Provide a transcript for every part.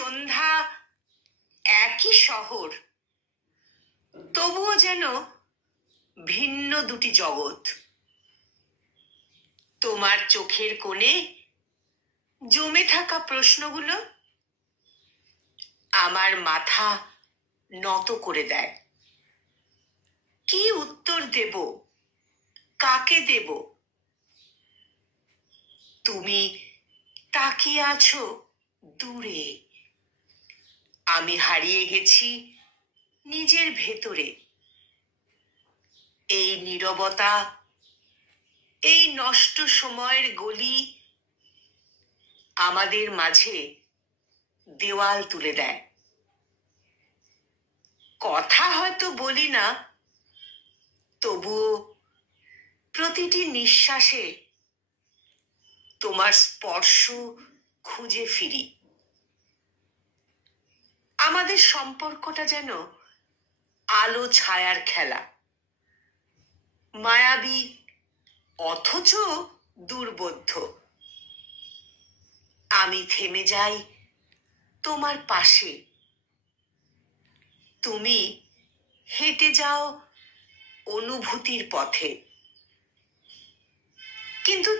সন্ধ্যা, একই শহর, তবুও যেন ভিন্ন দুটি জগৎ। তোমার চোখের কোণে জমে থাকা প্রশ্নগুলো আমার মাথা নত করে দেয়। কি উত্তর দেব, কাকে দেব? তুমি তাকিয়ে আছো দূরে, আমি হারিয়ে গেছি নিজের ভেতরে। এই নীরবতা, এই নষ্ট সময়ের গলি আমাদের মাঝে দেওয়াল তুলে দেয়। কথা হয়তো বলি না, তবুও প্রতিটি নিঃশ্বাসে তোমার স্পর্শ খুঁজে ফিরি। আমাদের সম্পর্কটা যেন আলো ছায়ার খেলা, মায়াবী অথচ দুর্বোধ্য। আমি থেমে যাই তোমার পাশে, তুমি হেঁটে যাও অনুভূতির পথে। কিন্তু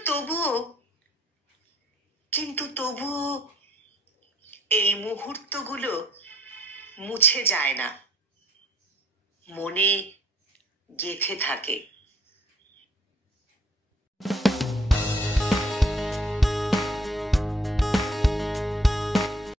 তবুও এই মুহূর্তগুলো মুছে যায় না, মনে গেঁথে থাকে।